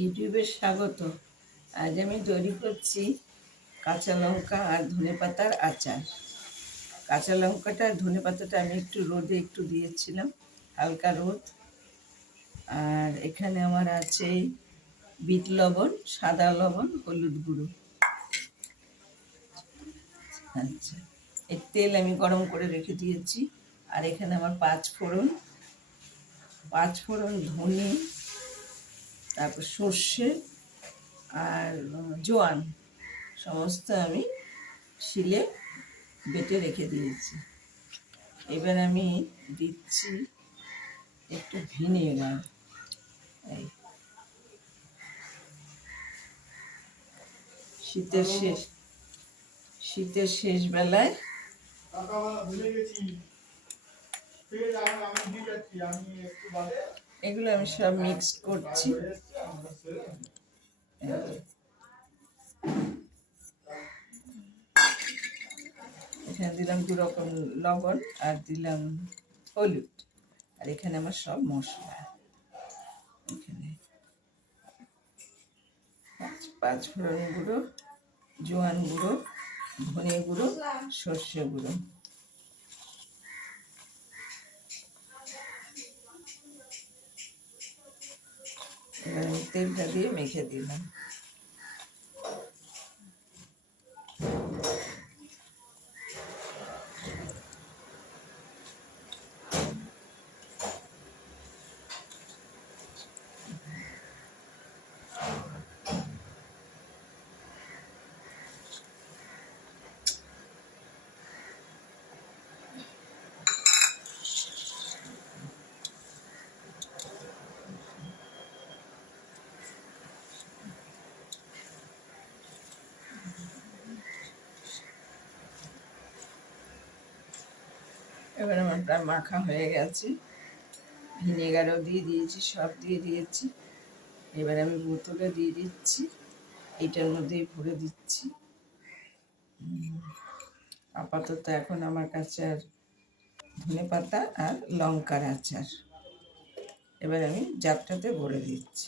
ইউটিউবে স্বাগত। আজ আমি তৈরি করছি কাঁচা লঙ্কা আর ধনেপাতার আচার। কাঁচা লঙ্কাটা আর ধনেপাতাটা আমি একটু রোদে একটু দিয়েছিলাম, হালকা রোদ। আর এখানে আমার আছে বিট লবণ, সাদা লবণ, হলুদ গুঁড়ো। আচ্ছা, এই তেল আমি গরম করে রেখে দিয়েছি। আর এখানে আমার পাঁচফোড়ন, ধনে, তারপর সর্ষে আর জোয়ান সমস্ত আমি শিলে বেটে রেখে দিয়েছি। এবার আমি দিচ্ছি একটু ভিনেগার। এই শীতের শেষ বেলায় এগুলো আমি সব মিক্স করছি। এখানে দিলাম 2 রকম লবণ আর দিলাম হলুদ। আর এখানে আমার সব মশলা, এখানে পাঁচফোড়ন গুঁড়ো, জোয়ান গুঁড়ো, ধনে গুঁড়ো, সর্ষে গুঁড়ো। এবার আমি তেলটা দিয়ে মেখে দিলাম। এবার আমার প্রায় মাখা হয়ে গেছে, ভিনেগারও দিয়ে দিয়েছি, সব দিয়ে দিয়েছি। এবার আমি বোতলে দিয়ে দিচ্ছি, এইটার মধ্যেই ভরে দিচ্ছি। আপাতত এখন আমার কাছে আর ধনেপাতা আর লঙ্কার আচার। এবার আমি জারটাতে ভরে দিচ্ছি।